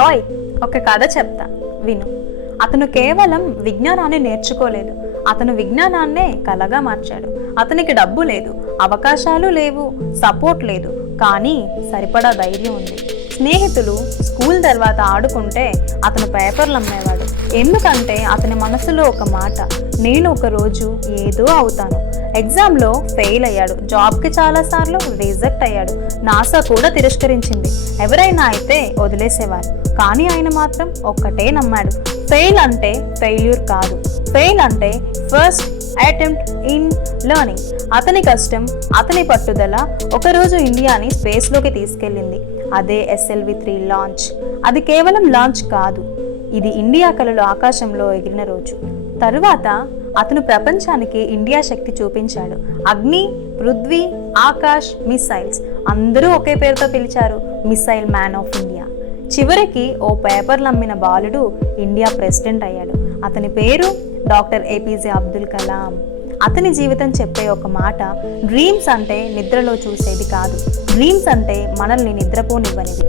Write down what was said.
ఓయ్, ఒక కథ చెప్తా విను. అతను కేవలం విజ్ఞానాన్ని నేర్చుకోలేదు, అతను విజ్ఞానాన్నే కళగా మార్చాడు. అతనికి డబ్బు లేదు, అవకాశాలు లేవు, సపోర్ట్ లేదు, కానీ సరిపడా ధైర్యం ఉంది. స్నేహితులు స్కూల్ తర్వాత ఆడుకుంటే అతను పేపర్లు అమ్మేవాడు. ఎందుకంటే అతని మనసులో ఒక మాట, నేను ఒకరోజు ఏదో అవుతాను. ఎగ్జామ్లో ఫెయిల్ అయ్యాడు, జాబ్కి చాలాసార్లు రిజెక్ట్ అయ్యాడు, నాసా కూడా తిరస్కరించింది. ఎవరైనా అయితే వదిలేసేవారు, కానీ ఆయన మాత్రం ఒక్కటే నమ్మాడు, ఫెయిల్ అంటే ఫెయిల్యూర్ కాదు, ఫెయిల్ అంటే ఫస్ట్ అటెంప్ట్ ఇన్ లెర్నింగ్. అతని కష్టం, అతని పట్టుదల ఒకరోజు ఇండియాని స్పేస్లోకి తీసుకెళ్ళింది. అదే SLV-3 లాంచ్. అది కేవలం లాంచ్ కాదు, ఇది ఇండియా కలలు ఆకాశంలో ఎగిరిన రోజు. తరువాత అతను ప్రపంచానికి ఇండియా శక్తి చూపించాడు. అగ్ని, పృథ్వీ, ఆకాష్, మిసైల్స్ అందరూ ఒకే పేరుతో పిలిచారు, మిసైల్ మ్యాన్ ఆఫ్ ఇండియా. చివరికి ఓ పేపర్లు అమ్మిన బాలుడు ఇండియా ప్రెసిడెంట్ అయ్యాడు. అతని పేరు డాక్టర్ APJ అబ్దుల్ కలాం. అతని జీవితం చెప్పే ఒక మాట, డ్రీమ్స్ అంటే నిద్రలో చూసేది కాదు, డ్రీమ్స్ అంటే మనల్ని నిద్రపోనివ్వనిది.